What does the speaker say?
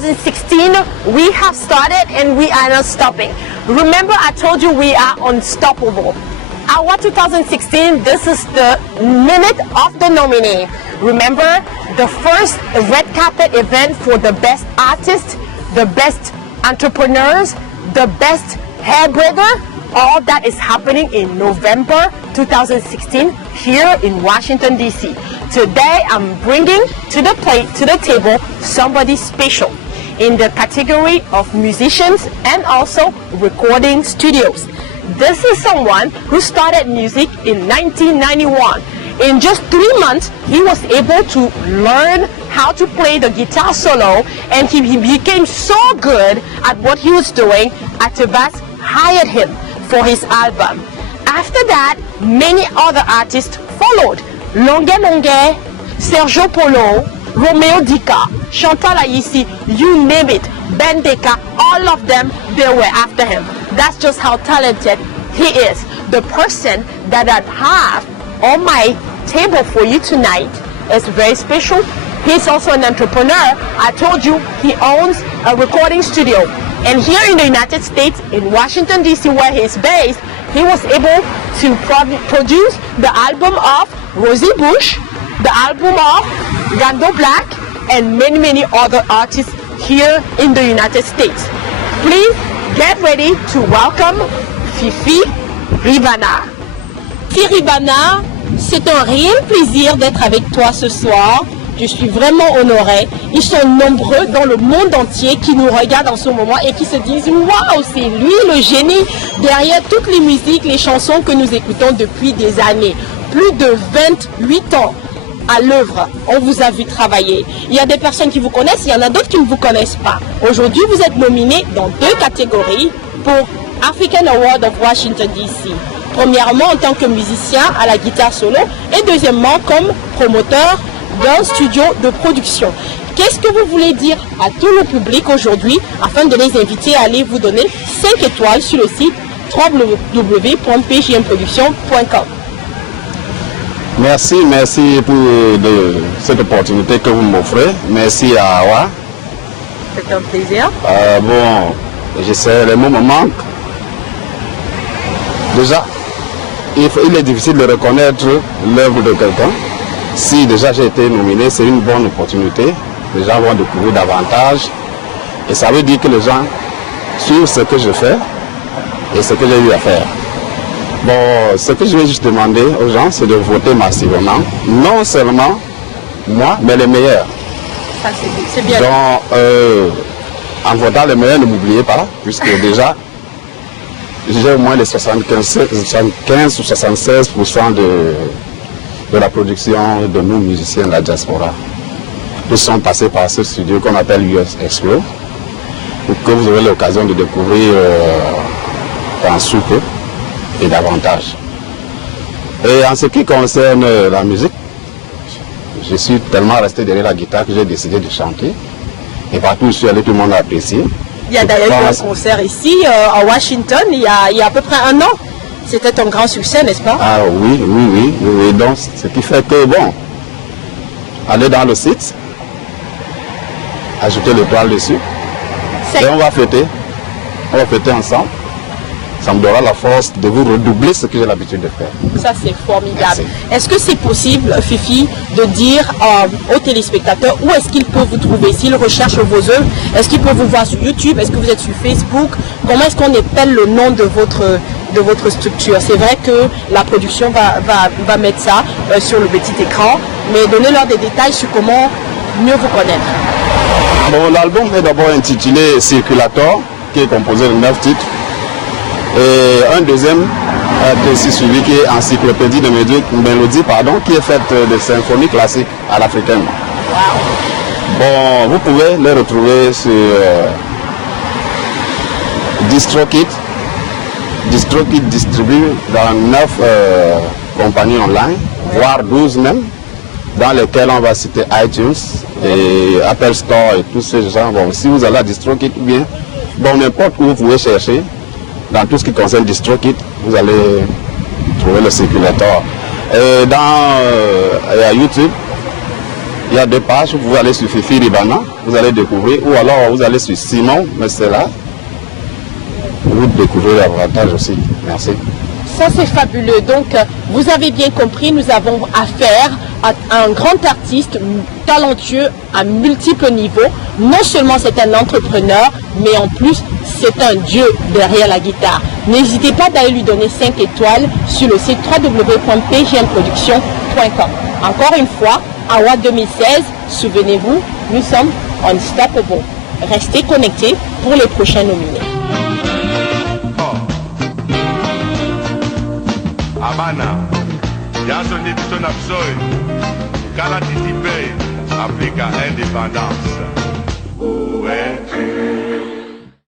2016, we have started and we are not stopping. Remember, I told you we are unstoppable. Our 2016, this is the minute of the nominee. Remember, the first red carpet event for the best artists, the best entrepreneurs, the best hairbrainer. All that is happening in November 2016 here in Washington, D.C. Today, I'm bringing to the table somebody special in the category of musicians and also recording studios. This is someone who started music in 1991. In just 3 months, he was able to learn how to play the guitar solo, and he became so good at what he was doing, Atavas hired him for his album. After that, many other artists followed. Longue Longue, Sergio Polo, Romeo Dica, Chantal Aissi, you name it, Ben Deka, all of them, they were after him. That's just how talented he is. The person that I have on my table for you tonight is very special. He's also an entrepreneur. I told you he owns a recording studio. And here in the United States, in Washington, D.C., where he's based, he was able to produce the album of Rosie Bush, the album of Gando Black, and many, many other artists here in the United States. Please get ready to welcome Fifi Ribana. Fifi Ribana, c'est un réel plaisir d'être avec toi ce soir. Je suis vraiment honorée. Ils sont nombreux dans le monde entier qui nous regardent en ce moment et qui se disent « Waouh, c'est lui le génie derrière toutes les musiques, les chansons que nous écoutons depuis des années. » Plus de 28 ans à l'œuvre, on vous a vu travailler. Il y a des personnes qui vous connaissent, il y en a d'autres qui ne vous connaissent pas. Aujourd'hui, vous êtes nominé dans 2 catégories pour African Award of Washington, D.C. Premièrement, en tant que musicien à la guitare solo et deuxièmement, comme promoteur d'un studio de production. Qu'est-ce que vous voulez dire à tout le public aujourd'hui afin de les inviter à aller vous donner 5 étoiles sur le site www.pjmproduction.com? Merci pour cette opportunité que vous m'offrez. Merci à Awa. C'est un plaisir. Bon, je sais, les mots me manquent. Déjà, il est difficile de reconnaître l'œuvre de quelqu'un. Si déjà j'ai été nominé, c'est une bonne opportunité. Les gens vont découvrir davantage. Et ça veut dire que les gens suivent ce que je fais et ce que j'ai eu à faire. Bon, ce que je vais juste demander aux gens, c'est de voter massivement. Non seulement moi, mais les meilleurs. Ça, c'est bien. Donc, en votant les meilleurs, ne m'oubliez pas, puisque déjà, j'ai au moins les 75 ou 76% de la production de nous musiciens de la diaspora. Nous sommes passés par ce studio qu'on appelle US Explore, que vous aurez l'occasion de découvrir en sous peu et davantage. Et en ce qui concerne la musique, je suis tellement resté derrière la guitare que j'ai décidé de chanter. Et partout où je suis allé, tout le monde a apprécié. Il y a d'ailleurs eu un concert ici à Washington il y a à peu près 1 an. C'était un grand succès, n'est-ce pas? Ah oui. Donc, ce qui fait que, bon, allez dans le site, ajoutez l'étoile dessus, et on va fêter ensemble. Ça me donnera la force de vous redoubler ce que j'ai l'habitude de faire. Ça, c'est formidable. Est-ce que c'est possible, Fifi, de dire aux téléspectateurs où est-ce qu'ils peuvent vous trouver? S'ils recherchent vos œuvres, est-ce qu'ils peuvent vous voir sur YouTube? Est-ce que vous êtes sur Facebook? Comment est-ce qu'on appelle le nom de votre structure? C'est vrai que la production va mettre ça sur le petit écran, mais donnez-leur des détails sur comment mieux vous connaître. Bon, l'album est d'abord intitulé Circulator, qui est composé de 9 titres. Et un deuxième est aussi suivi qui est Encyclopédie de mélodie, qui est faite de symphonies classiques à l'africaine. Wow. Bon, vous pouvez les retrouver sur DistroKid. DistroKid distribue dans 9 compagnies online, voire 12 même, dans lesquelles on va citer iTunes et Apple Store et tous ces gens. Bon, si vous allez à DistroKid, bien, bon, n'importe où vous pouvez chercher. Dans tout ce qui concerne DistroKid, vous allez trouver le Circulator. Et à YouTube, Il y a 2 pages, vous allez sur Fifi Ribana, vous allez découvrir, ou alors vous allez sur Simon Mestela, vous découvrez davantage aussi. Merci. Ça, c'est fabuleux. Donc, vous avez bien compris, nous avons affaire à un grand artiste talentueux à multiples niveaux. Non seulement c'est un entrepreneur, mais en plus, c'est un dieu derrière la guitare. N'hésitez pas d'aller lui donner 5 étoiles sur le site www.pgmproduction.com. Encore une fois, AWA 2016, souvenez-vous, nous sommes unstoppable. Restez connectés pour les prochains nominés. Abana, Yazo Nebiso Napsoy, Kala Titipe, Africa Indépendance. Où es-tu?